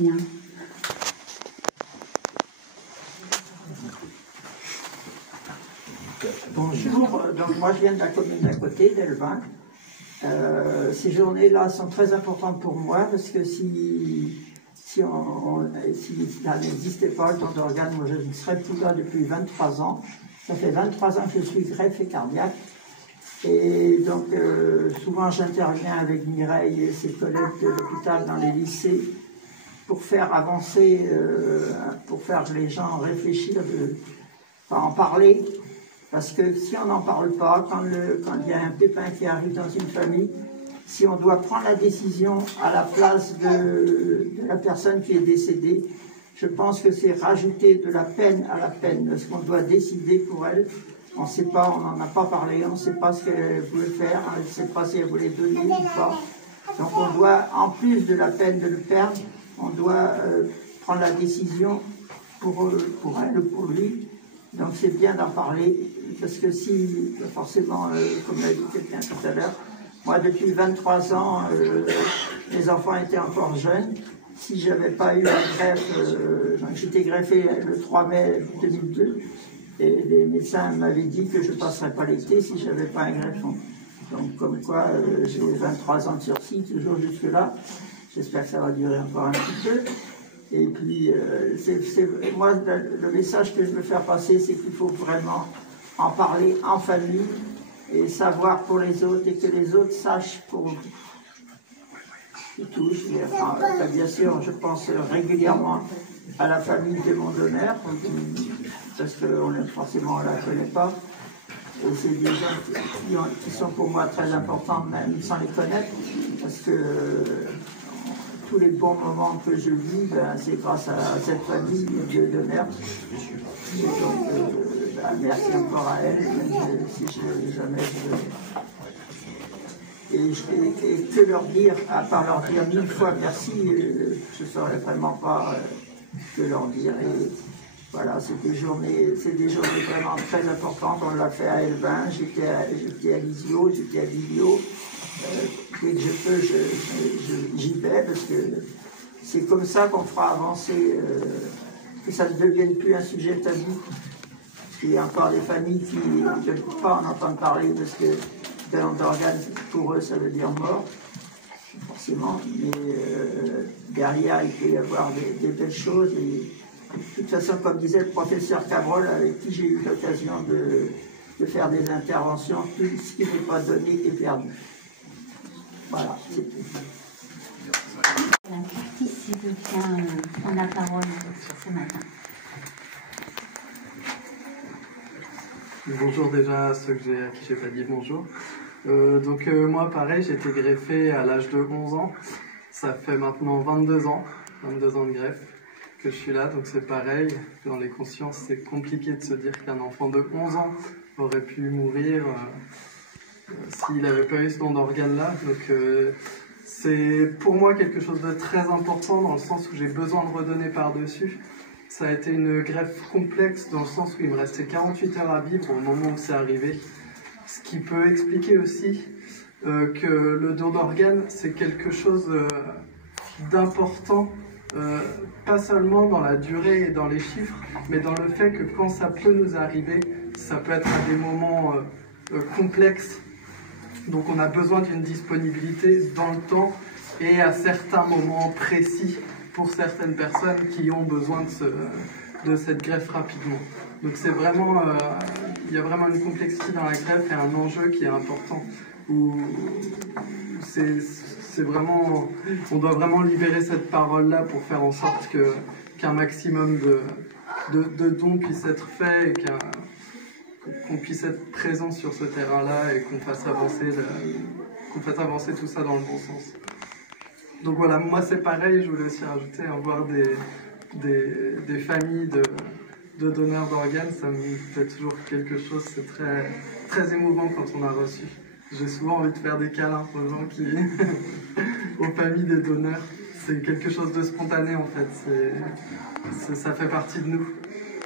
soutien. Bonjour, donc moi je viens de la commune d'à côté, d'Elvin. Ces journées-là sont très importantes pour moi parce que si ça n'existait pas, le don d'organes, moi je ne serais plus là depuis 23 ans. Ça fait 23 ans que je suis greffé cardiaque. Et donc souvent j'interviens avec Mireille et ses collègues de l'hôpital dans les lycées pour faire avancer, pour faire les gens réfléchir, en parler. Parce que si on n'en parle pas, quand il y a un pépin qui arrive dans une famille, si on doit prendre la décision à la place de la personne qui est décédée, je pense que c'est rajouter de la peine à la peine, parce qu'on doit décider pour elle. On ne sait pas, on n'en a pas parlé, on ne sait pas ce qu'elle voulait faire, on ne sait pas si elle voulait donner ou pas. Donc on doit, en plus de la peine de le perdre, on doit prendre la décision pour elle ou pour lui. Donc c'est bien d'en parler, parce que si, forcément, comme l'a dit quelqu'un tout à l'heure, moi depuis 23 ans, mes enfants étaient encore jeunes. Si je n'avais pas eu la greffe, j'étais greffé le 3 mai 2002, et les médecins m'avaient dit que je ne passerais pas l'été si je n'avais pas un greffon. Donc comme quoi, j'ai 23 ans de sursis, toujours jusque-là. J'espère que ça va durer encore un petit peu. Et puis, moi, le message que je veux faire passer, c'est qu'il faut vraiment en parler en famille et savoir pour les autres et que les autres sachent pour vous. C'est tout. Bien sûr, je pense régulièrement à la famille de mon donneur, parce que forcément, on ne la connaît pas. Et c'est des gens qui sont pour moi très importants, même sans les connaître, parce que tous les bons moments que je vis, c'est grâce à cette famille de donneurs. Et donc, merci encore à elle, si jamais et que leur dire, à part leur dire 1000 fois merci, je ne saurais vraiment pas que leur dire. Et voilà, c'est des journées vraiment très importantes. On l'a fait à Elvin, j'étais à Lisio, j'étais à Lilio. Dès que je peux, j'y vais, parce que c'est comme ça qu'on fera avancer, que ça ne devienne plus un sujet tabou. Il y a encore des familles qui ne veulent pas en entendre parler, parce que don d'organes, pour eux, ça veut dire mort, forcément. Mais derrière, il peut y avoir des belles choses. Et, de toute façon, comme disait le professeur Cabrol, avec qui j'ai eu l'occasion de faire des interventions, tout ce qui n'est pas donné est perdu. Voilà, c'est tout. Si veut bien prendre la parole ce matin. Bonjour déjà à ceux à qui je n'ai pas dit bonjour. Moi pareil, j'ai été greffé à l'âge de 11 ans. Ça fait maintenant 22 ans de greffe que je suis là. Donc c'est pareil, dans les consciences c'est compliqué de se dire qu'un enfant de 11 ans aurait pu mourir s'il n'avait pas eu ce don d'organe-là. Donc c'est pour moi quelque chose de très important dans le sens où j'ai besoin de redonner par-dessus. Ça a été une greffe complexe dans le sens où il me restait 48 heures à vivre au moment où c'est arrivé. Ce qui peut expliquer aussi que le don d'organes, c'est quelque chose d'important, pas seulement dans la durée et dans les chiffres, mais dans le fait que quand ça peut nous arriver, ça peut être à des moments complexes. Donc on a besoin d'une disponibilité dans le temps et à certains moments précis pour certaines personnes qui ont besoin de cette greffe rapidement. Donc c'est vraiment, il y a vraiment une complexité dans la greffe et un enjeu qui est important. C'est vraiment, on doit vraiment libérer cette parole-là pour faire en sorte qu'un maximum de dons puissent être faits et qu'on puisse être présent sur ce terrain-là et qu'on fasse avancer tout ça dans le bon sens. Donc voilà, moi c'est pareil, je voulais aussi rajouter, voir des familles de donneurs d'organes, ça me fait toujours quelque chose, c'est très, très émouvant quand on a reçu. J'ai souvent envie de faire des câlins aux gens aux familles des donneurs. C'est quelque chose de spontané en fait, ça fait partie de nous.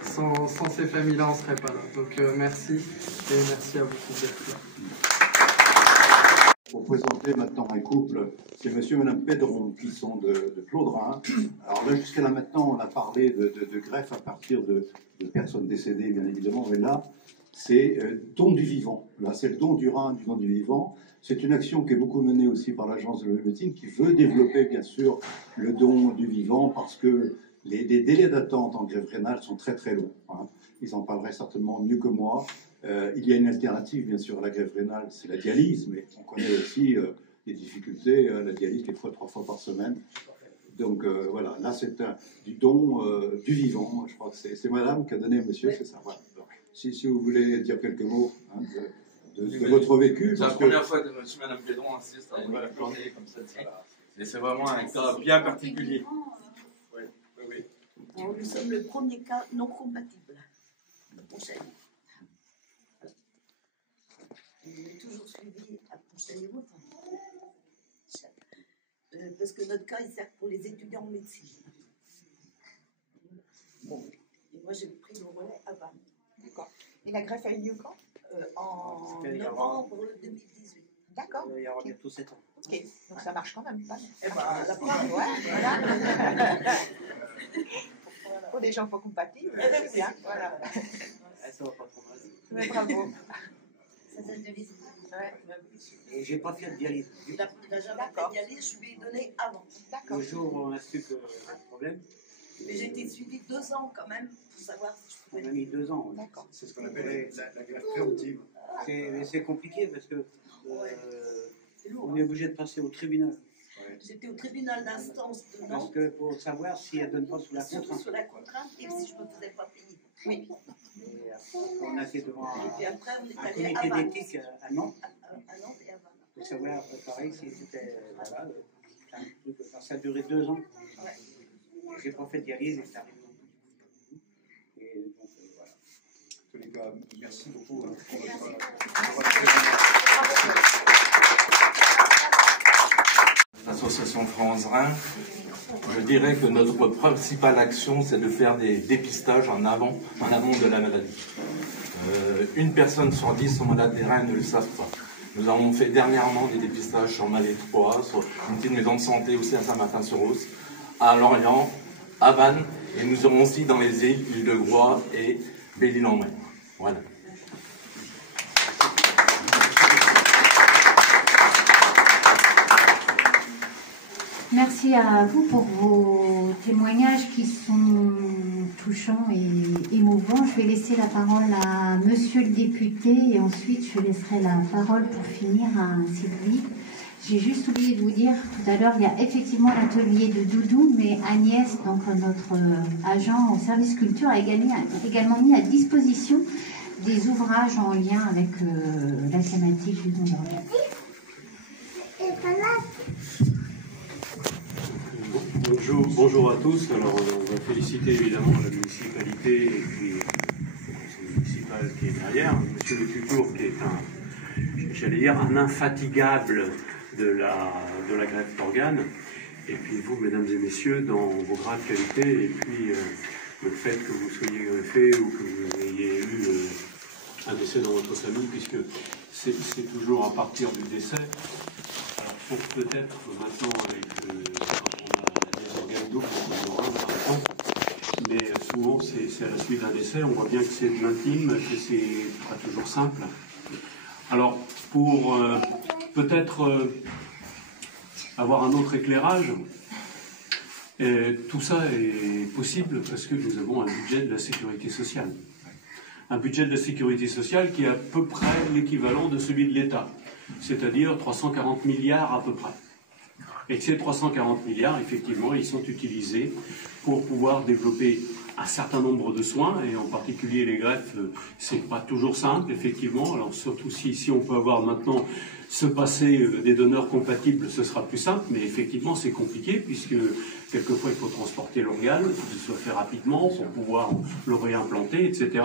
Sans ces familles-là, on ne serait pas là. Donc merci, et merci à vous tous d'être là. Pour présenter maintenant un couple, c'est monsieur et madame Pedron qui sont de Claudrin. Alors là, jusqu'à là maintenant, on a parlé de greffe à partir de personnes décédées, bien évidemment, mais là, c'est don du vivant. Là, c'est le don du rein, du don du vivant. C'est une action qui est beaucoup menée aussi par l'Agence de la médecine, qui veut développer, bien sûr, le don du vivant, parce que les délais d'attente en greffe rénale sont très très longs. Hein. Ils en parleraient certainement mieux que moi. Il y a une alternative, bien sûr, à la greffe rénale, c'est la dialyse, mais on connaît aussi les difficultés, la dialyse quelquefois 3 fois par semaine. Donc voilà, là c'est du don du vivant. Je crois que c'est madame qui a donné à monsieur, c'est ça. Voilà. Donc, si vous voulez dire quelques mots hein, de votre vécu. C'est la première fois que monsieur et madame Pedron insistent à une journée comme ça. Et c'est vraiment un cas bien particulier. Oui, oui, oui. Alors, nous sommes le premier cas non compatible. Conseil. On est toujours suivi à conseiller votre parce que notre cas, il sert pour les étudiants en médecine. Bon. Et moi, j'ai pris le relais à Vannes. D'accord. Et la greffe a eu lieu quand En novembre 2018. D'accord. Il y aura bientôt 7 ans. Ok, donc ça marche quand même pas. Eh ben, la preuve, Voilà. Pour des gens pas compatibles, c'est bien. Voilà. Ça va pas trop mal. Mais bravo. Ça donne de visite. Et j'ai pas fait de dialyse. Il n'a jamais fait de dialyse, je lui ai donné avant. D'accord. Le jour où on a su que pas de problème, Mais j'ai été suivie 2 ans quand même pour savoir si je on pouvais. a mis 2 ans. D'accord. C'est ce qu'on appelle la greffe préemptive. C'est compliqué parce que C'est lourd. on est obligé de passer au tribunal. J'étais au tribunal d'instance de Parce Nantes. que pour savoir si elle donne pas sous la Surtout contrainte. sur la contrainte et si je ne me faisais pas payer. Oui. Et après, on a fait devant Et puis après, on est un allé à comité Vannes. d'éthique à Nantes À Nantes et à Vannes. pour savoir pareil si c'était voilà, un truc. Ça a duré 2 ans. Et j'ai pas fait de dialyse et ça arrive. Et donc voilà. En tous les cas, merci beaucoup. Hein, pour L'association France Rhin, je dirais que notre principale action, c'est de faire des dépistages en amont de la maladie. Une personne sur 10 sont malades des reins et ne le savent pas. Nous avons fait dernièrement des dépistages sur Malais 3, sur une petite maison de santé aussi à Saint-Martin-sur-Rousse, à Lorient, à Vannes, et nous serons aussi dans les îles de Groix et Belle-Île-en-Mer. Voilà. Merci à vous pour vos témoignages qui sont touchants et émouvants. Je vais laisser la parole à Monsieur le député et ensuite je laisserai la parole pour finir à Sylvie. J'ai juste oublié de vous dire tout à l'heure, il y a effectivement l'atelier de Doudou, mais Agnès, donc notre agent au service culture, a également mis à disposition des ouvrages en lien avec la thématique du don d'organes. Bonjour à tous. Alors, on va féliciter évidemment la municipalité et puis le conseil municipal qui est derrière, Monsieur Le Tutour, qui est un infatigable de la greffe d'organes. Et puis vous, mesdames et messieurs, dans vos graves qualités, et puis le fait que vous soyez greffé ou que vous ayez eu un décès dans votre famille, puisque c'est toujours à partir du décès. Alors, sauf peut-être maintenant avec double, par exemple, mais souvent c'est à la suite d'un décès. On voit bien que c'est de l'intime, que c'est pas toujours simple. Alors, pour peut-être avoir un autre éclairage, tout ça est possible parce que nous avons un budget de la sécurité sociale. Un budget de la sécurité sociale qui est à peu près l'équivalent de celui de l'État, c'est-à-dire 340 milliards à peu près. Et que ces 340 milliards, effectivement, ils sont utilisés pour pouvoir développer un certain nombre de soins, et en particulier les greffes, c'est pas toujours simple, effectivement. Alors surtout si on peut avoir maintenant se passer des donneurs compatibles, ce sera plus simple, mais effectivement c'est compliqué, puisque quelquefois il faut transporter l'organe, il faut que ce soit fait rapidement pour pouvoir le réimplanter, etc.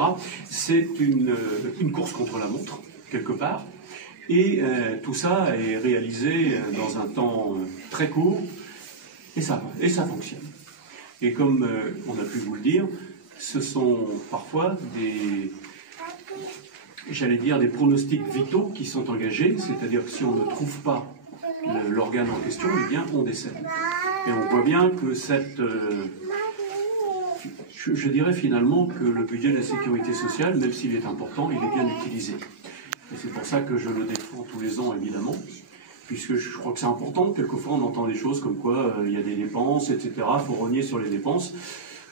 C'est une course contre la montre, quelque part. Et tout ça est réalisé dans un temps très court, et ça fonctionne. Et comme on a pu vous le dire, ce sont parfois j'allais dire, des pronostics vitaux qui sont engagés, c'est-à-dire que si on ne trouve pas l'organe en question, eh bien, on décède. Et on voit bien que je dirais finalement que le budget de la sécurité sociale, même s'il est important, il est bien utilisé. Et c'est pour ça que je le défends tous les ans, évidemment, puisque je crois que c'est important. Quelquefois, on entend des choses comme quoi il y a des dépenses, etc. Il faut rogner sur les dépenses.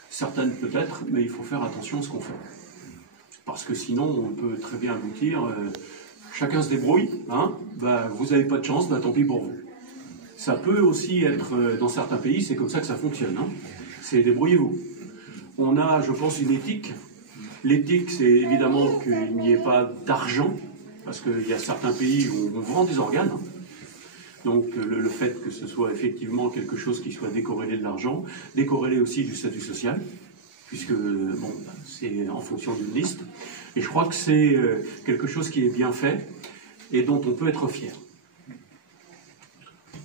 Certaines peut-être, mais il faut faire attention à ce qu'on fait. Parce que sinon, on peut très bien aboutir, chacun se débrouille, hein, vous n'avez pas de chance, tant pis pour vous. Ça peut aussi être, dans certains pays, c'est comme ça que ça fonctionne. Hein. C'est débrouillez-vous. On a, je pense, une éthique. L'éthique, c'est évidemment qu'il n'y ait pas d'argent, parce qu'il y a certains pays où on vend des organes. Hein. Donc le fait que ce soit effectivement quelque chose qui soit décorrélé de l'argent, décorrélé aussi du statut social, puisque bon, c'est en fonction d'une liste. Et je crois que c'est quelque chose qui est bien fait et dont on peut être fier.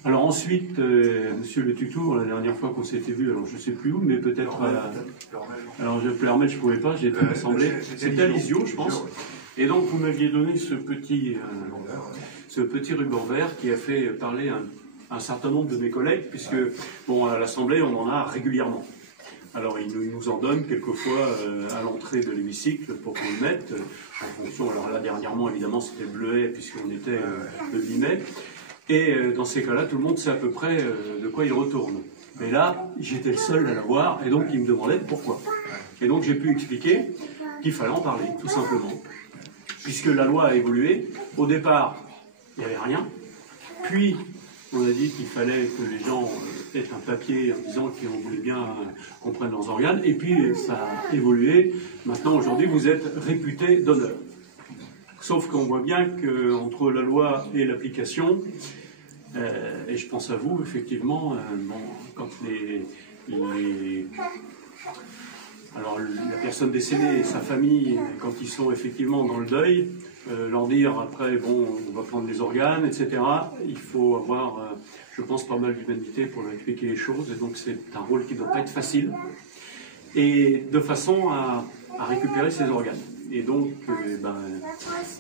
Alors ensuite, Monsieur le Tutour, la dernière fois qu'on s'était vu, alors je ne sais plus où, mais peut-être alors Pleurmel, je ne pouvais pas, j'étais à l'Assemblée, c'était à Lisieux, je pense. Et donc vous m'aviez donné ce petit ruban vert qui a fait parler un certain nombre de mes collègues, puisque bon, à l'Assemblée, on en a régulièrement. Alors ils nous en donnent quelquefois à l'entrée de l'hémicycle pour qu'on le mette, en fonction, alors là dernièrement évidemment c'était le bleuet puisqu'on était le 8 mai. Et dans ces cas-là, tout le monde sait à peu près de quoi il retourne. Mais là, j'étais le seul à l'avoir, et donc il me demandait pourquoi. Et donc j'ai pu expliquer qu'il fallait en parler, tout simplement. Puisque la loi a évolué, au départ, il n'y avait rien. Puis, on a dit qu'il fallait que les gens aient un papier en disant qu'on voulait bien qu'on prenne leurs organes. Et puis, ça a évolué. Maintenant, aujourd'hui, vous êtes réputé donneur. Sauf qu'on voit bien qu'entre la loi et l'application, et je pense à vous, effectivement, bon, quand alors la personne décédée et sa famille, quand ils sont effectivement dans le deuil, leur dire après, bon, on va prendre les organes, etc., il faut avoir, je pense, pas mal d'humanité pour leur expliquer les choses, et donc c'est un rôle qui ne doit pas être facile, et de façon à récupérer ces organes. Et donc,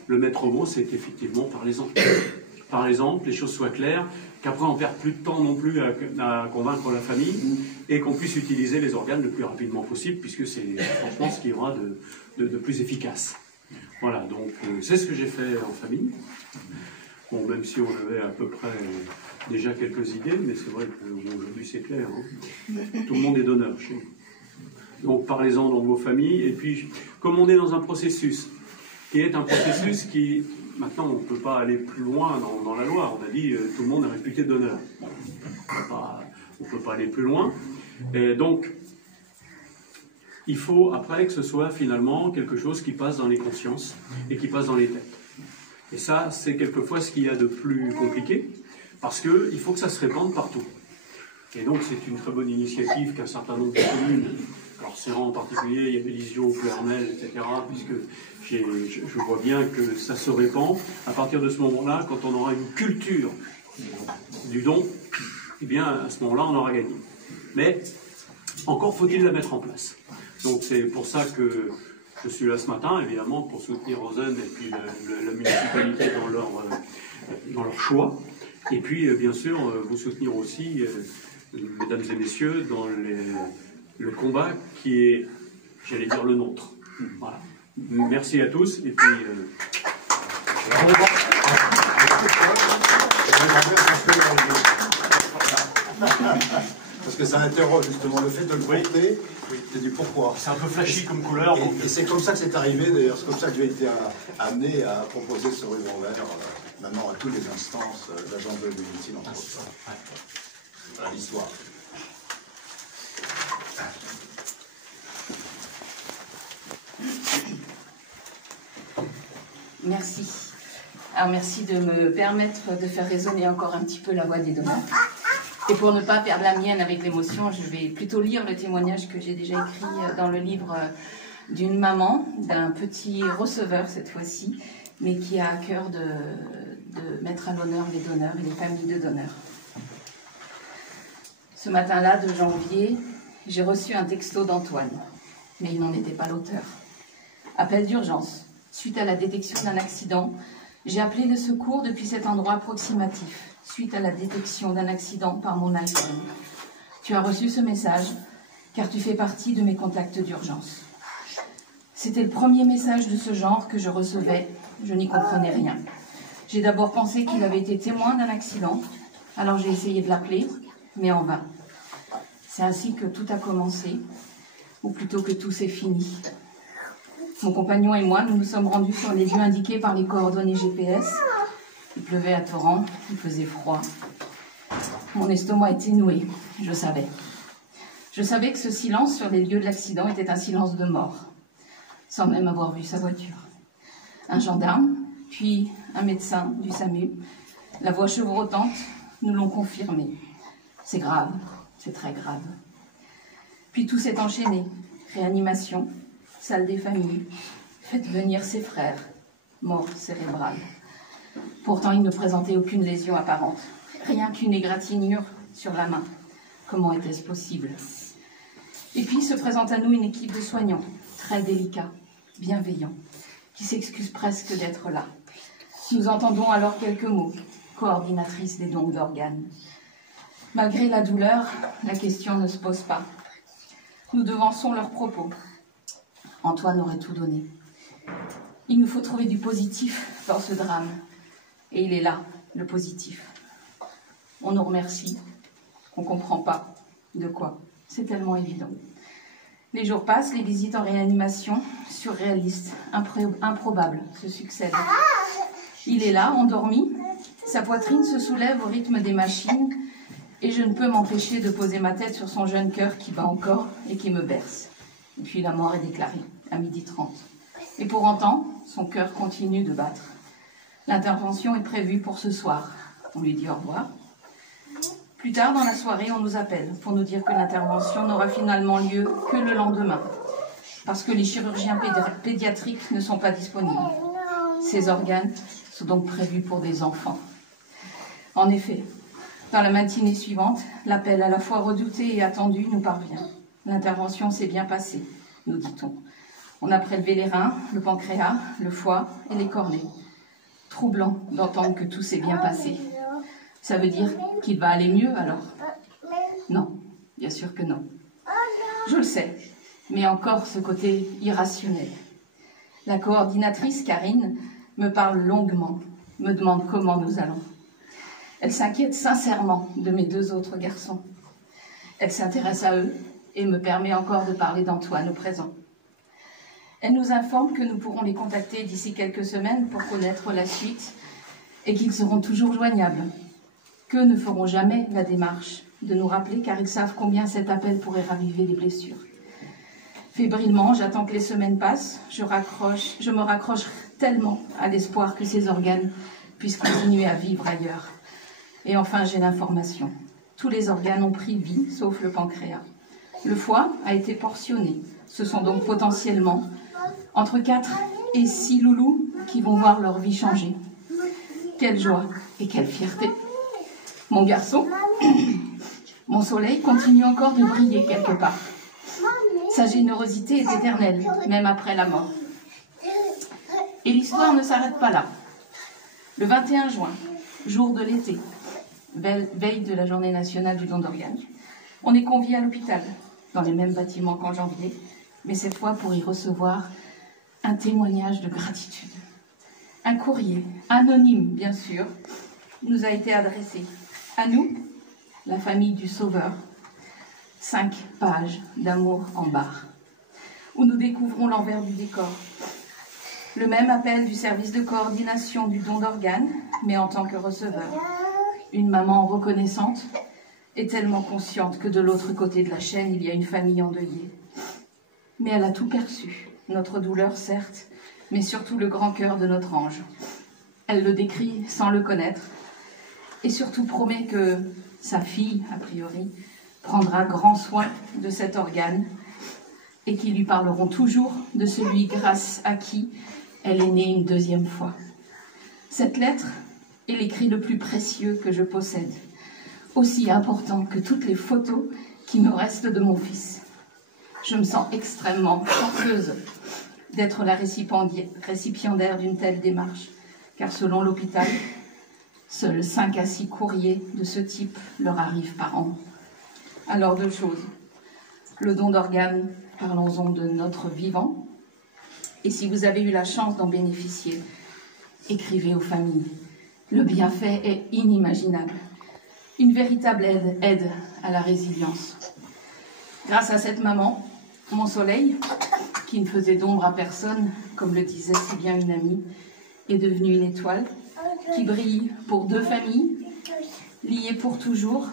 le maître mot, c'est effectivement parlez-en. Parlez-en, que les choses soient claires, qu'après on ne perde plus de temps non plus à convaincre la famille, et qu'on puisse utiliser les organes le plus rapidement possible, puisque c'est franchement ce qui y aura de plus efficace. Voilà, donc c'est ce que j'ai fait en famille. Bon, même si on avait à peu près déjà quelques idées, mais c'est vrai qu'aujourd'hui c'est clair. Hein. Tout le monde est donneur chez nous. Donc parlez-en dans vos familles, et puis comme on est dans un processus, qui est un processus qui, maintenant on ne peut pas aller plus loin dans la loi, on a dit tout le monde est réputé donneur. On ne peut pas aller plus loin, et donc il faut après que ce soit finalement quelque chose qui passe dans les consciences et qui passe dans les têtes. Et ça, c'est quelquefois ce qu'il y a de plus compliqué, parce qu'il faut que ça se répande partout. Et donc c'est une très bonne initiative qu'un certain nombre de communes, alors Serran en particulier, il y avait Lisieux, Pleurmel, etc., puisque je vois bien que ça se répand. À partir de ce moment-là, quand on aura une culture du don, eh bien à ce moment-là on aura gagné. Mais encore faut-il la mettre en place. Donc c'est pour ça que je suis là ce matin, évidemment, pour soutenir Rosen et puis la municipalité dans leur choix. Et puis, bien sûr, vous soutenir aussi, mesdames et messieurs, dans le combat qui est, j'allais dire, le nôtre. Voilà. Merci à tous. Et puis... Parce que ça interroge justement le fait de le porter, c'est du pourquoi. C'est un peu flashy comme couleur. Et c'est comme ça que c'est arrivé, d'ailleurs, c'est comme ça que j'ai été amené à proposer ce ruban vert, maintenant à toutes les instances d'agence de médecine, entre autres. Voilà l'histoire. Merci. Alors merci de me permettre de faire résonner encore un petit peu la voix des donneurs. Et pour ne pas perdre la mienne avec l'émotion, je vais plutôt lire le témoignage que j'ai déjà écrit dans le livre d'une maman, d'un petit receveur cette fois-ci, mais qui a à cœur de mettre à l'honneur les donneurs et les familles de donneurs. Ce matin-là de janvier, j'ai reçu un texto d'Antoine, mais il n'en était pas l'auteur. Appel d'urgence. Suite à la détection d'un accident, j'ai appelé le secours depuis cet endroit approximatif. Suite à la détection d'un accident par mon iPhone. Tu as reçu ce message car tu fais partie de mes contacts d'urgence. C'était le premier message de ce genre que je recevais. Je n'y comprenais rien. J'ai d'abord pensé qu'il avait été témoin d'un accident, alors j'ai essayé de l'appeler, mais en vain. C'est ainsi que tout a commencé, ou plutôt que tout s'est fini. Mon compagnon et moi, nous nous sommes rendus sur les lieux indiqués par les coordonnées GPS. Il pleuvait à torrents, il faisait froid. Mon estomac était noué, je savais. Je savais que ce silence sur les lieux de l'accident était un silence de mort, sans même avoir vu sa voiture. Un gendarme, puis un médecin du SAMU, la voix chevrotante, nous l'ont confirmé. C'est grave, c'est très grave. Puis tout s'est enchaîné. Réanimation, salle des familles, faites venir ses frères, mort cérébrale. Pourtant, il ne présentait aucune lésion apparente, rien qu'une égratignure sur la main. Comment était-ce possible? Et puis se présente à nous une équipe de soignants, très délicats, bienveillants, qui s'excusent presque d'être là. Nous entendons alors quelques mots, coordinatrice des dons d'organes. Malgré la douleur, la question ne se pose pas. Nous devançons leurs propos. Antoine aurait tout donné. Il nous faut trouver du positif dans ce drame. Et il est là, le positif. On nous remercie. On ne comprend pas. De quoi? C'est tellement évident. Les jours passent, les visites en réanimation, surréalistes, improbables, se succèdent. Il est là, endormi. Sa poitrine se soulève au rythme des machines. Et je ne peux m'empêcher de poser ma tête sur son jeune cœur qui bat encore et qui me berce. Et puis la mort est déclarée, à 12h30. Et pour autant, son cœur continue de battre. L'intervention est prévue pour ce soir. On lui dit au revoir. Plus tard dans la soirée, on nous appelle pour nous dire que l'intervention n'aura finalement lieu que le lendemain, parce que les chirurgiens pédiatriques ne sont pas disponibles. Ces organes sont donc prévus pour des enfants. En effet, dans la matinée suivante, l'appel à la fois redouté et attendu nous parvient. L'intervention s'est bien passée, nous dit-on. On a prélevé les reins, le pancréas, le foie et les cornets. Troublant d'entendre que tout s'est bien passé. Ça veut dire qu'il va aller mieux alors? Non, bien sûr que non. Je le sais, mais encore ce côté irrationnel. La coordinatrice, Karine, me parle longuement, me demande comment nous allons. Elle s'inquiète sincèrement de mes 2 autres garçons. Elle s'intéresse à eux et me permet encore de parler d'Antoine au présent. Elle nous informe que nous pourrons les contacter d'ici quelques semaines pour connaître la suite et qu'ils seront toujours joignables. Qu'eux ne feront jamais la démarche de nous rappeler car ils savent combien cet appel pourrait raviver les blessures. Fébrilement, j'attends que les semaines passent. Je me raccroche tellement à l'espoir que ces organes puissent continuer à vivre ailleurs. Et enfin, j'ai l'information. Tous les organes ont pris vie, sauf le pancréas. Le foie a été portionné. Ce sont donc potentiellement entre 4 et 6 loulous qui vont voir leur vie changer. Quelle joie et quelle fierté. Mon garçon, mon soleil continue encore de briller quelque part. Sa générosité est éternelle, même après la mort. Et l'histoire ne s'arrête pas là. Le 21 juin, jour de l'été, veille de la journée nationale du don d'organes, on est convié à l'hôpital, dans les mêmes bâtiments qu'en janvier, mais cette fois pour y recevoir un témoignage de gratitude. Un courrier, anonyme bien sûr, nous a été adressé. À nous, la famille du Sauveur, 5 pages d'amour en barre, où nous découvrons l'envers du décor. Le même appel du service de coordination du don d'organes, mais en tant que receveur. Une maman reconnaissante et tellement consciente que de l'autre côté de la chaîne, il y a une famille endeuillée. Mais elle a tout perçu, notre douleur certes, mais surtout le grand cœur de notre ange. Elle le décrit sans le connaître, et surtout promet que sa fille, a priori, prendra grand soin de cet organe et qu'ils lui parleront toujours de celui grâce à qui elle est née une 2e fois. Cette lettre est l'écrit le plus précieux que je possède, aussi important que toutes les photos qui me restent de mon fils. Je me sens extrêmement chanceuse d'être la récipiendaire d'une telle démarche, car selon l'hôpital, seuls 5 à 6 courriers de ce type leur arrivent par an. Alors 2 choses. Le don d'organes, parlons-en de notre vivant. Et si vous avez eu la chance d'en bénéficier, écrivez aux familles. Le bienfait est inimaginable. Une véritable aide à la résilience. Grâce à cette maman, mon soleil, qui ne faisait d'ombre à personne, comme le disait si bien une amie, est devenu une étoile qui brille pour 2 familles, liées pour toujours,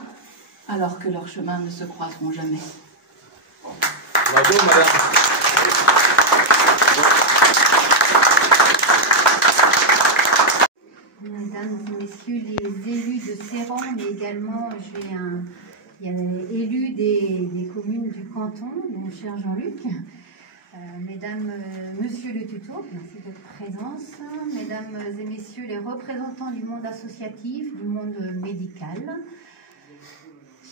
alors que leurs chemins ne se croiseront jamais. Bravo, madame. Mesdames et messieurs les élus de Serran, mais également il y a les élus des communes du canton, mon cher Jean-Luc. Mesdames, Monsieur le tuto, merci de votre présence. Mesdames et messieurs les représentants du monde associatif, du monde médical,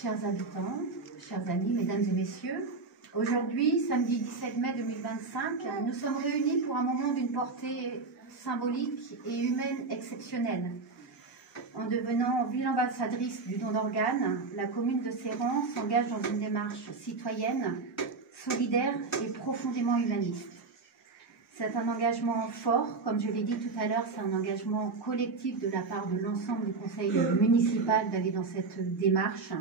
chers habitants, chers amis, mesdames et messieurs, aujourd'hui, samedi 17 mai 2025, nous sommes réunis pour un moment d'une portée symbolique et humaine exceptionnelle. En devenant ville ambassadrice du don d'organes, la commune de Serran s'engage dans une démarche citoyenne, solidaire et profondément humaniste. C'est un engagement fort, comme je l'ai dit tout à l'heure, c'est un engagement collectif de la part de l'ensemble du conseil municipal d'aller dans cette démarche.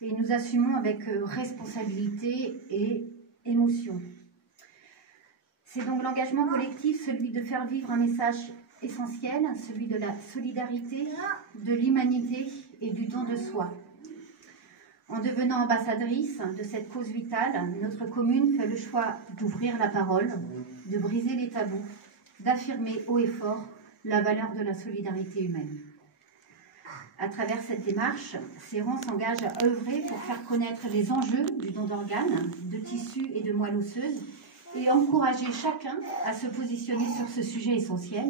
Et nous assumons avec responsabilité et émotion. C'est donc l'engagement collectif, celui de faire vivre un message essentiel, celui de la solidarité, de l'humanité et du don de soi. En devenant ambassadrice de cette cause vitale, notre commune fait le choix d'ouvrir la parole, de briser les tabous, d'affirmer haut et fort la valeur de la solidarité humaine. À travers cette démarche, Serran s'engage à œuvrer pour faire connaître les enjeux du don d'organes, de tissus et de moelle osseuse et encourager chacun à se positionner sur ce sujet essentiel.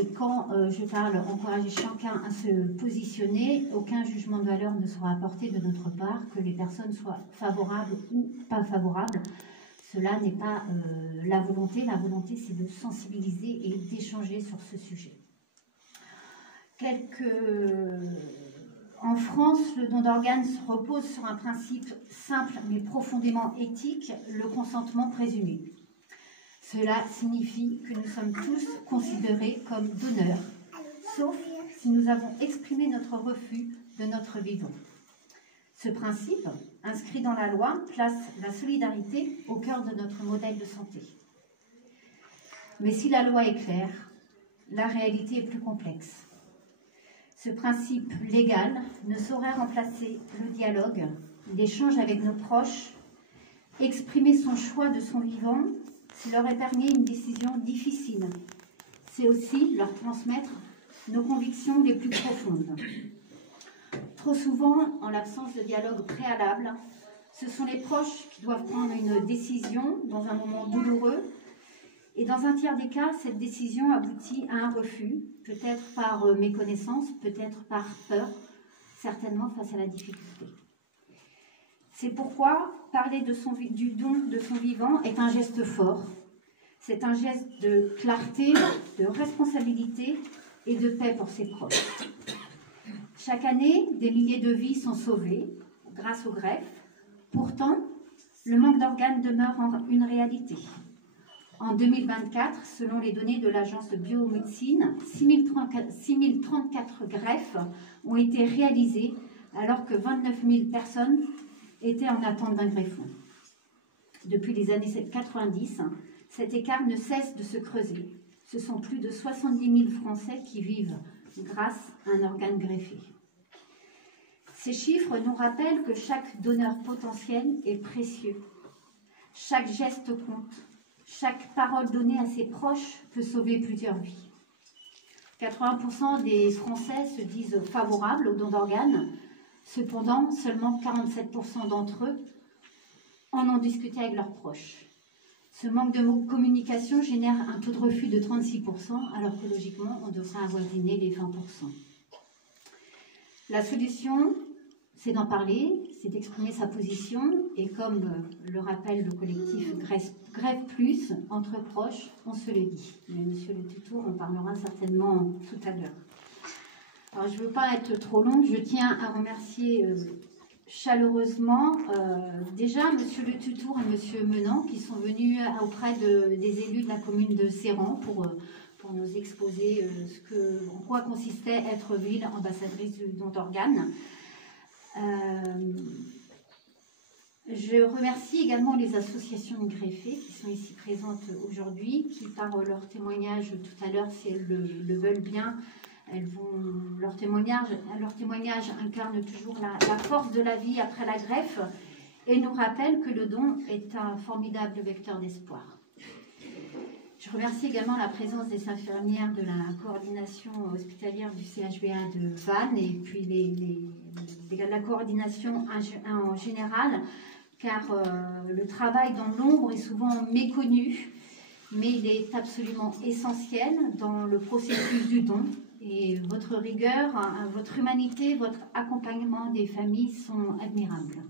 Et quand je parle encourager chacun à se positionner, aucun jugement de valeur ne sera apporté de notre part, que les personnes soient favorables ou pas favorables. Cela n'est pas la volonté. La volonté, c'est de sensibiliser et d'échanger sur ce sujet. En France, le don d'organes repose sur un principe simple mais profondément éthique, le consentement présumé. Cela signifie que nous sommes tous considérés comme donneurs, sauf si nous avons exprimé notre refus de notre vivant. Ce principe, inscrit dans la loi, place la solidarité au cœur de notre modèle de santé. Mais si la loi est claire, la réalité est plus complexe. Ce principe légal ne saurait remplacer le dialogue, l'échange avec nos proches, exprimer son choix de son vivant, c'est leur épargner une décision difficile. C'est aussi leur transmettre nos convictions les plus profondes. Trop souvent, en l'absence de dialogue préalable, ce sont les proches qui doivent prendre une décision dans un moment douloureux. Et dans un tiers des cas, cette décision aboutit à un refus, peut-être par méconnaissance, peut-être par peur, certainement face à la difficulté. C'est pourquoi parler du don de son vivant est un geste fort. C'est un geste de clarté, de responsabilité et de paix pour ses proches. Chaque année, des milliers de vies sont sauvées grâce aux greffes. Pourtant, le manque d'organes demeure une réalité. En 2024, selon les données de l'Agence de biomédecine, 6034 greffes ont été réalisées alors que 29 000 personnes étaient en attente d'un greffon. Depuis les années 90, cet écart ne cesse de se creuser. Ce sont plus de 70 000 Français qui vivent grâce à un organe greffé. Ces chiffres nous rappellent que chaque donneur potentiel est précieux. Chaque geste compte. Chaque parole donnée à ses proches peut sauver plusieurs vies. 80% des Français se disent favorables au don d'organes. Cependant, seulement 47% d'entre eux en ont discuté avec leurs proches. Ce manque de communication génère un taux de refus de 36%, alors que logiquement, on devrait avoisiner les 20%. La solution, c'est d'en parler, c'est d'exprimer sa position, et comme le rappelle le collectif Greffe plus, entre proches, on se le dit. Mais Monsieur le tuteur en parlera certainement tout à l'heure. Alors, je ne veux pas être trop longue, je tiens à remercier chaleureusement déjà Monsieur le tuteur et Monsieur Menant qui sont venus auprès des élus de la commune de Serran pour nous exposer en quoi consistait être ville ambassadrice du don d'organes. Je remercie également les associations de greffés qui sont ici présentes aujourd'hui, qui par leur témoignage tout à l'heure, si elles le veulent bien, leur témoignage incarne toujours la force de la vie après la greffe et nous rappelle que le don est un formidable vecteur d'espoir. Je remercie également la présence des infirmières de la coordination hospitalière du CHVA de Vannes et puis la coordination en général, car le travail dans l'ombre est souvent méconnu, mais il est absolument essentiel dans le processus du don. Et votre rigueur, votre humanité, votre accompagnement des familles sont admirables.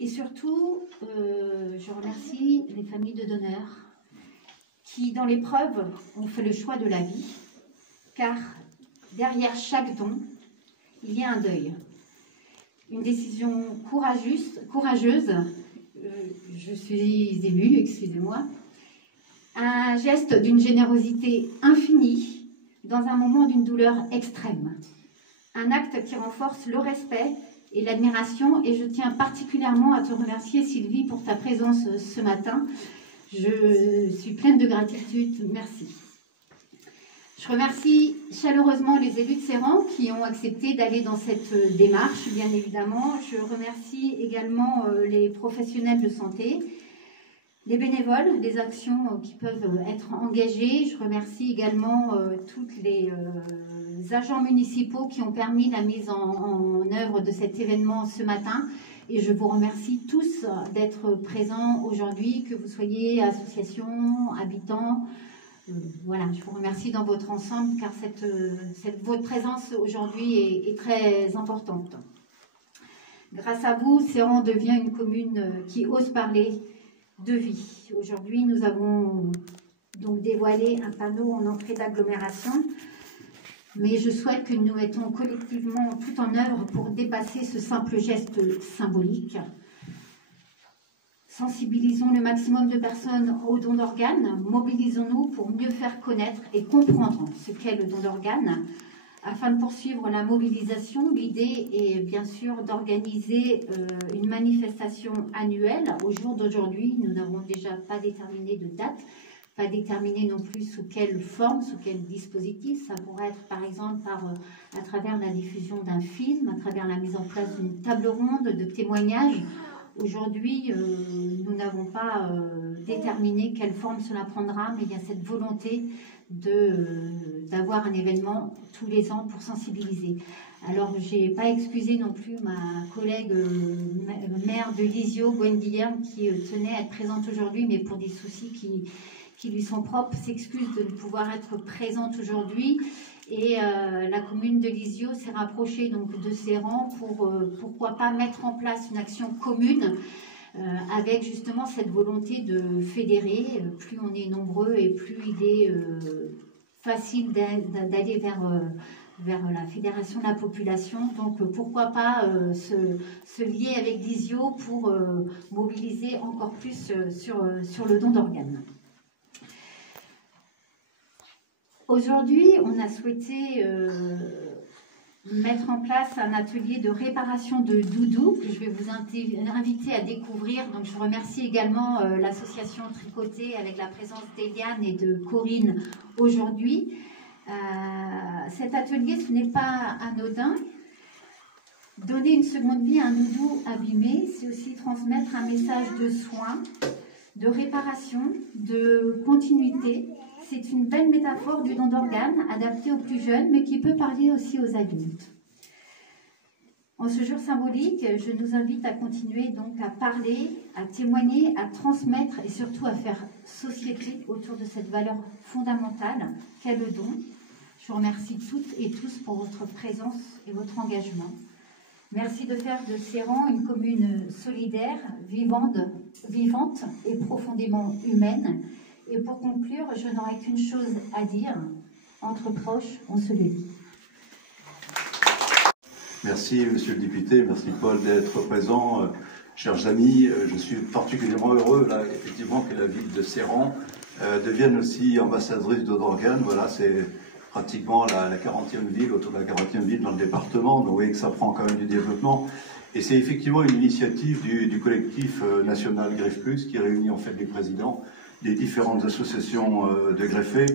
Et surtout, je remercie les familles de donneurs qui, dans l'épreuve, ont fait le choix de la vie, car derrière chaque don, il y a un deuil. Une décision courageuse, je suis émue, excusez-moi, un geste d'une générosité infinie dans un moment d'une douleur extrême. Un acte qui renforce le respect et l'admiration, et je tiens particulièrement à te remercier, Sylvie, pour ta présence ce matin. Je suis pleine de gratitude, merci. Je remercie chaleureusement les élus de Serran qui ont accepté d'aller dans cette démarche, bien évidemment. Je remercie également les professionnels de santé, les bénévoles, les actions qui peuvent être engagées. Je remercie également tous les agents municipaux qui ont permis la mise en œuvre de cet événement ce matin. Et je vous remercie tous d'être présents aujourd'hui, que vous soyez association, habitants. Voilà, je vous remercie dans votre ensemble car votre présence aujourd'hui est très importante. Grâce à vous, Serran devient une commune qui ose parler de vie. Aujourd'hui, nous avons donc dévoilé un panneau en entrée d'agglomération, mais je souhaite que nous mettons collectivement tout en œuvre pour dépasser ce simple geste symbolique. Sensibilisons le maximum de personnes au don d'organes, mobilisons-nous pour mieux faire connaître et comprendre ce qu'est le don d'organes. Afin de poursuivre la mobilisation, l'idée est bien sûr d'organiser une manifestation annuelle. Au jour d'aujourd'hui, nous n'avons déjà pas déterminé de date, pas déterminé non plus sous quelle forme, sous quel dispositif. Ça pourrait être par exemple à travers la diffusion d'un film, à travers la mise en place d'une table ronde, de témoignages. Aujourd'hui, nous n'avons pas déterminé quelle forme cela prendra, mais il y a cette volonté d'avoir un événement tous les ans pour sensibiliser. Alors, je n'ai pas excusé non plus ma collègue maire de Lisieux, Gwen Guillerme, qui tenait à être présente aujourd'hui, mais pour des soucis qui lui sont propres, s'excuse de ne pouvoir être présente aujourd'hui. Et la commune de Lisieux s'est rapprochée donc de Serran pour, pourquoi pas, mettre en place une action commune avec justement cette volonté de fédérer. Plus on est nombreux et plus il est facile d'aller vers la fédération de la population. Donc pourquoi pas se lier avec Lisieux pour mobiliser encore plus sur le don d'organes. Aujourd'hui, on a souhaité mettre en place un atelier de réparation de doudous que je vais vous inviter à découvrir. Donc, je remercie également l'association Tricoté avec la présence d'Eliane et de Corinne aujourd'hui. Cet atelier, ce n'est pas anodin. Donner une seconde vie à un doudou abîmé, c'est aussi transmettre un message de soin, de réparation, de continuité. C'est une belle métaphore du don d'organes, adaptée aux plus jeunes, mais qui peut parler aussi aux adultes. En ce jour symbolique, je nous invite à continuer donc à parler, à témoigner, à transmettre et surtout à faire société autour de cette valeur fondamentale qu'est le don. Je vous remercie toutes et tous pour votre présence et votre engagement. Merci de faire de Ceyran une commune solidaire, vivante et profondément humaine. Et pour conclure, je n'aurai qu'une chose à dire. Entre proches, on se le dit. Merci, monsieur le député. Merci, Paul, d'être présent. Chers amis, je suis particulièrement heureux, là, effectivement, que la ville de Ceyran devienne aussi ambassadrice de d'organes. Voilà, c'est pratiquement la 40e ville, autour de la 40e ville dans le département. Donc, vous voyez que ça prend quand même du développement. Et c'est effectivement une initiative du collectif national Greffe Plus qui réunit en fait les présidents des différentes associations de greffés.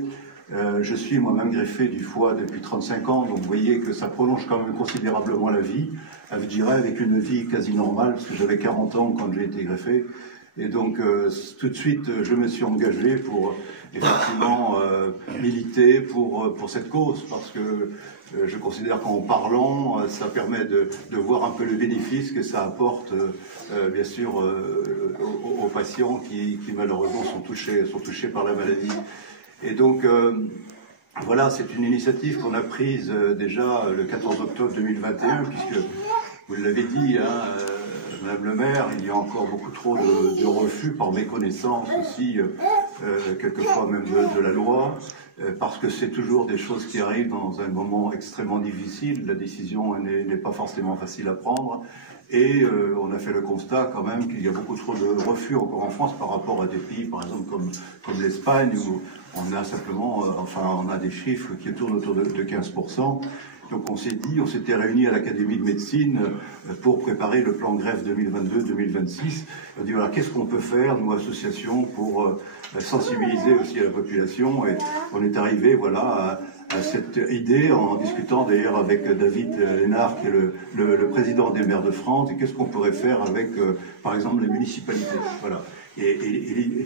Je suis moi-même greffé du foie depuis 35 ans, donc vous voyez que ça prolonge quand même considérablement la vie, je dirais avec une vie quasi normale, parce que j'avais 40 ans quand j'ai été greffé. Et donc tout de suite, je me suis engagé pour effectivement militer pour cette cause, parce que je considère qu'en parlant, ça permet de voir un peu le bénéfice que ça apporte, bien sûr, aux patients qui malheureusement sont touchés par la maladie. Et donc, voilà, c'est une initiative qu'on a prise déjà le 14 octobre 2021, puisque, vous l'avez dit, hein, Madame le maire, il y a encore beaucoup trop de refus par méconnaissance aussi, quelquefois même de la loi, parce que c'est toujours des choses qui arrivent dans un moment extrêmement difficile. La décision n'est pas forcément facile à prendre. Et on a fait le constat quand même qu'il y a beaucoup trop de refus encore en France par rapport à des pays, par exemple, comme l'Espagne, où on a simplement, on a des chiffres qui tournent autour de 15%. Donc on s'était réunis à l'Académie de médecine pour préparer le plan greffe 2022-2026. On dit voilà, qu'est-ce qu'on peut faire, nous, associations, pour sensibiliser aussi la population. Et on est arrivé, voilà, à cette idée, en discutant d'ailleurs avec David Lénard, qui est le président des maires de France, et qu'est-ce qu'on pourrait faire avec, par exemple, les municipalités. Voilà. Et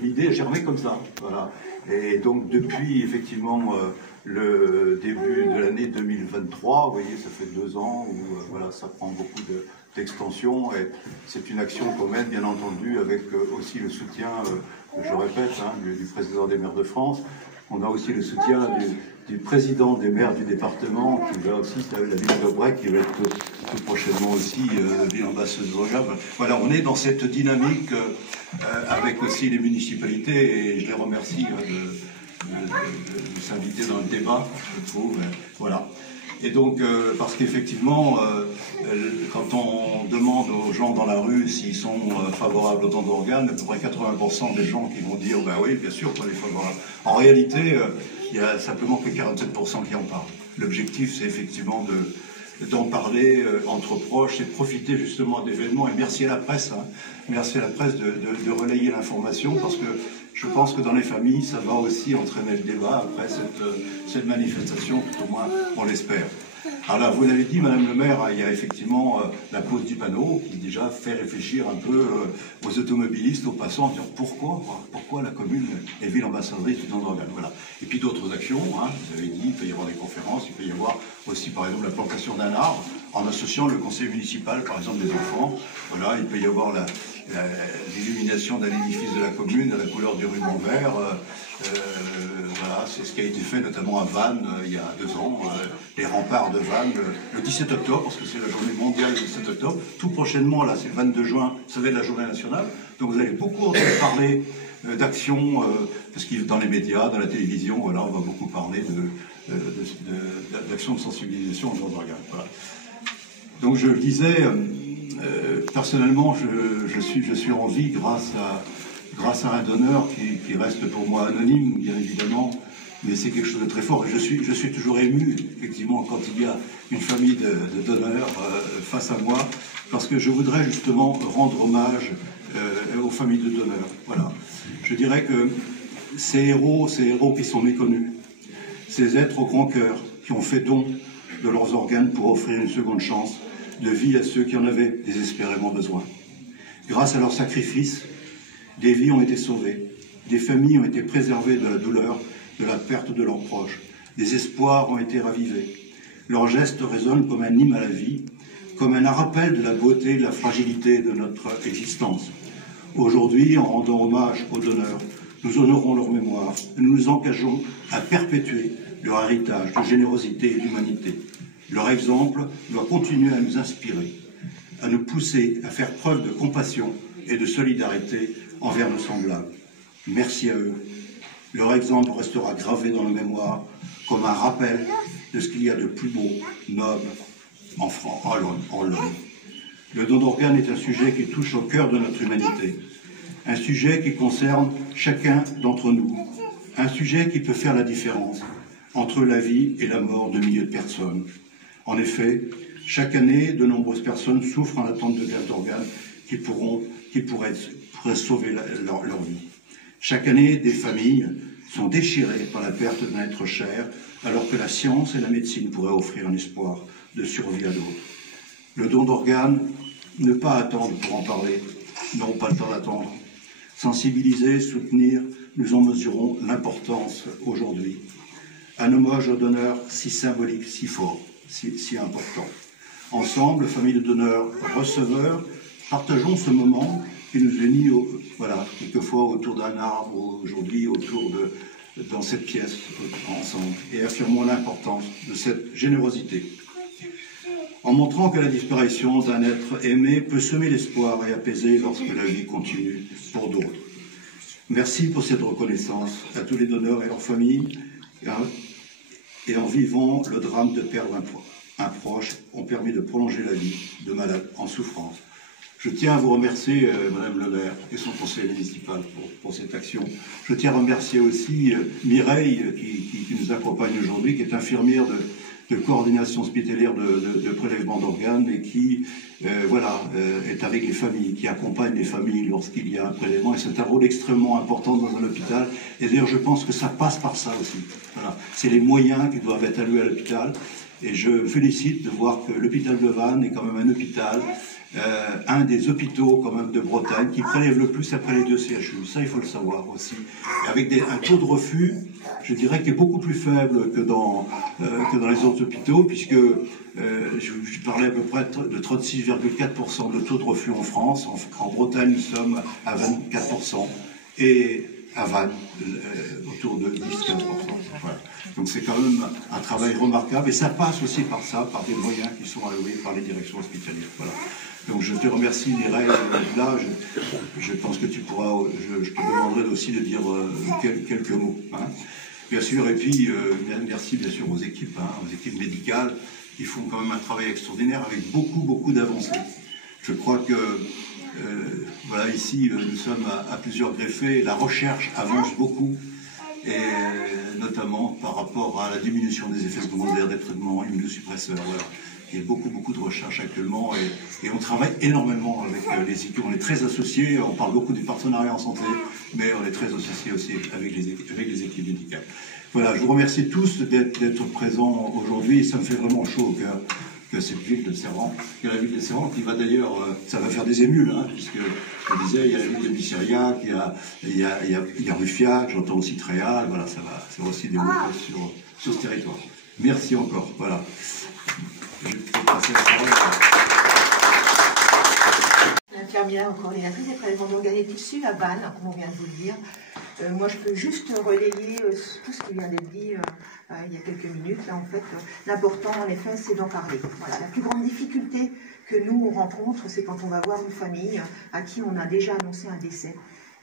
l'idée a germé comme ça. Voilà. Et donc, depuis, effectivement, le début de l'année 2023, vous voyez, ça fait 2 ans où voilà, ça prend beaucoup d'extension. Et c'est une action qu'on mène, bien entendu, avec aussi le soutien, je répète, hein, du président des maires de France. On a aussi le soutien du président des maires du département, qui va aussi, la ville d'Aubrec, qui va être tout prochainement aussi ville ambassadrice. Voilà, on est dans cette dynamique avec aussi les municipalités, et je les remercie de s'inviter dans le débat, je trouve. Voilà. Et donc, parce qu'effectivement, quand on demande aux gens dans la rue s'ils sont favorables au don d'organes, à peu près 80% des gens qui vont dire « ben oui, bien sûr qu'on est favorable ». En réalité, il y a simplement que 47% qui en parlent. L'objectif, c'est effectivement d'en parler entre proches et de profiter justement d'événements. Et merci à la presse, hein, merci à la presse de relayer l'information, parce que je pense que dans les familles, ça va aussi entraîner le débat après cette manifestation, tout au moins on l'espère. Alors là, vous l'avez dit, Madame le maire, il y a effectivement la pose du panneau qui déjà fait réfléchir un peu aux automobilistes, aux passants, en disant pourquoi la commune est ville ambassadrice du don d'organes. Voilà. Et puis d'autres actions, hein, vous avez dit, il peut y avoir des conférences, il peut y avoir aussi par exemple la plantation d'un arbre, en associant le conseil municipal, par exemple des enfants. Voilà, il peut y avoir l'illumination d'un édifice de la commune à la couleur du ruban vert. Voilà, c'est ce qui a été fait notamment à Vannes il y a 2 ans, les remparts de Vannes, le 17 octobre, parce que c'est la journée mondiale du 17 octobre. Tout prochainement, là, c'est le 22 juin, ça va être la journée nationale. Donc vous allez beaucoup entendre parler d'actions, parce que dans les médias, dans la télévision, voilà, on va beaucoup parler d'actions de sensibilisation au don d'organes. Voilà. Donc je le disais, personnellement, je suis en vie grâce à un donneur qui reste pour moi anonyme, bien évidemment, mais c'est quelque chose de très fort. Et je suis toujours ému, effectivement, quand il y a une famille de donneurs face à moi, parce que je voudrais justement rendre hommage aux familles de donneurs. Voilà. Je dirais que ces héros qui sont méconnus, ces êtres au grand cœur, qui ont fait don de leurs organes pour offrir une seconde chance de vie à ceux qui en avaient désespérément besoin. Grâce à leur sacrifice, des vies ont été sauvées, des familles ont été préservées de la douleur, de la perte de leurs proches, des espoirs ont été ravivés. Leurs gestes résonnent comme un hymne à la vie, comme un rappel de la beauté et de la fragilité de notre existence. Aujourd'hui, en rendant hommage aux donneurs, nous honorons leur mémoire et nous nous engageons à perpétuer leur héritage de générosité et d'humanité. Leur exemple doit continuer à nous inspirer. à nous pousser à faire preuve de compassion et de solidarité envers nos semblables. Merci à eux. Leur exemple restera gravé dans nos mémoires comme un rappel de ce qu'il y a de plus beau, noble en l'homme. Le don d'organes est un sujet qui touche au cœur de notre humanité, un sujet qui concerne chacun d'entre nous, un sujet qui peut faire la différence entre la vie et la mort de milliers de personnes. En effet, chaque année, de nombreuses personnes souffrent en attente de greffe d'organes qui pourraient sauver leur vie. Chaque année, des familles sont déchirées par la perte d'un être cher, alors que la science et la médecine pourraient offrir un espoir de survie à d'autres. Le don d'organes, ne pas attendre pour en parler, n'auront pas le temps d'attendre. Sensibiliser, soutenir, nous en mesurons l'importance aujourd'hui. Un hommage au donneur si symbolique, si fort, si important. Ensemble, famille de donneurs, receveurs, partageons ce moment qui nous unit, voilà, quelquefois autour d'un arbre, aujourd'hui dans cette pièce, ensemble, et affirmons l'importance de cette générosité. En montrant que la disparition d'un être aimé peut semer l'espoir et apaiser lorsque la vie continue pour d'autres. Merci pour cette reconnaissance à tous les donneurs et leurs familles, et en vivant le drame de perdre un proche, ont permis de prolonger la vie de malades en souffrance. Je tiens à vous remercier, Madame le maire et son conseil municipal pour cette action. Je tiens à remercier aussi Mireille qui nous accompagne aujourd'hui, qui est infirmière de coordination hospitalière de prélèvement d'organes et qui est avec les familles, qui accompagne les familles lorsqu'il y a un prélèvement. Et c'est un rôle extrêmement important dans un hôpital. Et d'ailleurs, je pense que ça passe par ça aussi. Voilà. C'est les moyens qui doivent être alloués à l'hôpital. Et je me félicite de voir que l'hôpital de Vannes est quand même un hôpital, un des hôpitaux quand même de Bretagne qui prélève le plus après les deux CHU. Ça, il faut le savoir aussi. Et avec un taux de refus, je dirais, qui est beaucoup plus faible que dans les autres hôpitaux, puisque je parlais à peu près de 36,4% de taux de refus en France. En Bretagne, nous sommes à 24%. Et à Vannes, autour de 10-15%. Voilà. Donc c'est quand même un travail remarquable et ça passe aussi par ça, par des moyens qui sont alloués par les directions hospitalières. Voilà. Donc je te remercie Mireille, là je pense que tu pourras, je te demanderai aussi de dire quelques mots. Hein. Bien sûr, et puis merci bien sûr aux équipes médicales qui font quand même un travail extraordinaire avec beaucoup d'avancées. Je crois que voilà, ici, nous sommes à plusieurs greffés. La recherche avance beaucoup, et notamment par rapport à la diminution des effets secondaires des traitements immunosuppresseurs. Voilà. Il y a beaucoup de recherches actuellement, et on travaille énormément avec les équipes. On est très associés, on parle beaucoup des partenariats en santé, mais on est très associés aussi avec les équipes médicales. Voilà, je vous remercie tous d'être présents aujourd'hui. Ça me fait vraiment chaud au cœur que cette ville de Servan, que la ville de Servan, qui va d'ailleurs, ça va faire des émules, hein, puisque je disais, il y a la ville de Bissériac, il y a Ruffiac, j'entends aussi Tréal, voilà, ça va aussi développer sur ce territoire. Merci encore, voilà. Je vais passer la parole. L'infirmière coordinatrice des prélèvements d'organes et tissus à Vannes, comme on vient de vous le dire. Moi, je peux juste relayer tout ce qui vient d'être dit il y a quelques minutes. Là, en fait, l'important, en effet, c'est d'en parler. Voilà. La plus grande difficulté que nous on rencontre, c'est quand on va voir une famille à qui on a déjà annoncé un décès.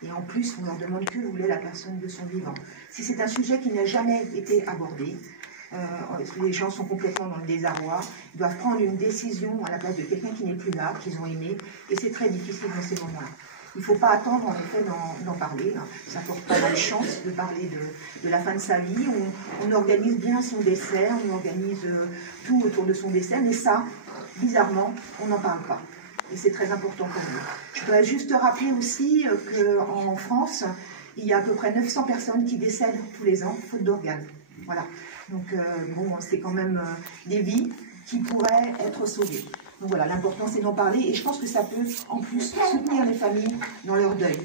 Et en plus, on leur demande que voulait la personne de son vivant. Si c'est un sujet qui n'a jamais été abordé, les gens sont complètement dans le désarroi, ils doivent prendre une décision à la place de quelqu'un qui n'est plus là, qu'ils ont aimé, et c'est très difficile dans ces moments-là. Il ne faut pas attendre, en effet, d'en parler. Ça porte pas mal de chance de parler de la fin de sa vie. On organise bien son décès, on organise tout autour de son décès, mais ça, bizarrement, on n'en parle pas. Et c'est très important pour nous. Je voudrais juste rappeler aussi qu'en France, il y a à peu près 900 personnes qui décèdent tous les ans, faute d'organes. Voilà. Donc, bon, c'est quand même des vies qui pourraient être sauvées. Donc voilà, l'important c'est d'en parler et je pense que ça peut en plus soutenir les familles dans leur deuil.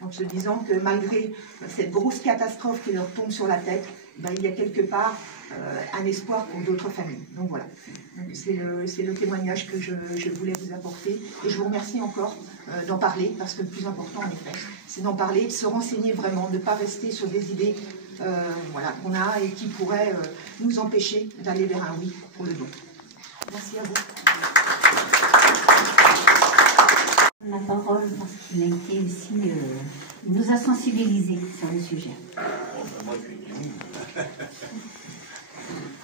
En se disant que malgré cette grosse catastrophe qui leur tombe sur la tête, ben, il y a quelque part un espoir pour d'autres familles. Donc voilà, c'est le témoignage que je voulais vous apporter et je vous remercie encore d'en parler parce que le plus important en effet, c'est d'en parler, de se renseigner vraiment, de ne pas rester sur des idées voilà, qu'on a et qui pourraient nous empêcher d'aller vers un oui pour le don. Merci à vous. La parole parce qu'il a été aussi, il nous a sensibilisés sur le sujet.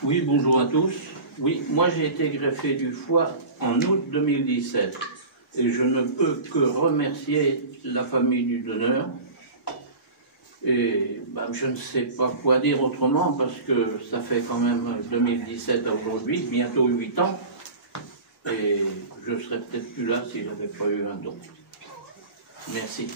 Oui, bonjour à tous. Oui, moi j'ai été greffé du foie en août 2017 et je ne peux que remercier la famille du donneur. Et je ne sais pas quoi dire autrement parce que ça fait quand même 2017 à aujourd'hui, bientôt 8 ans. Et je serais peut-être plus là si je n'avais pas eu un don. Merci.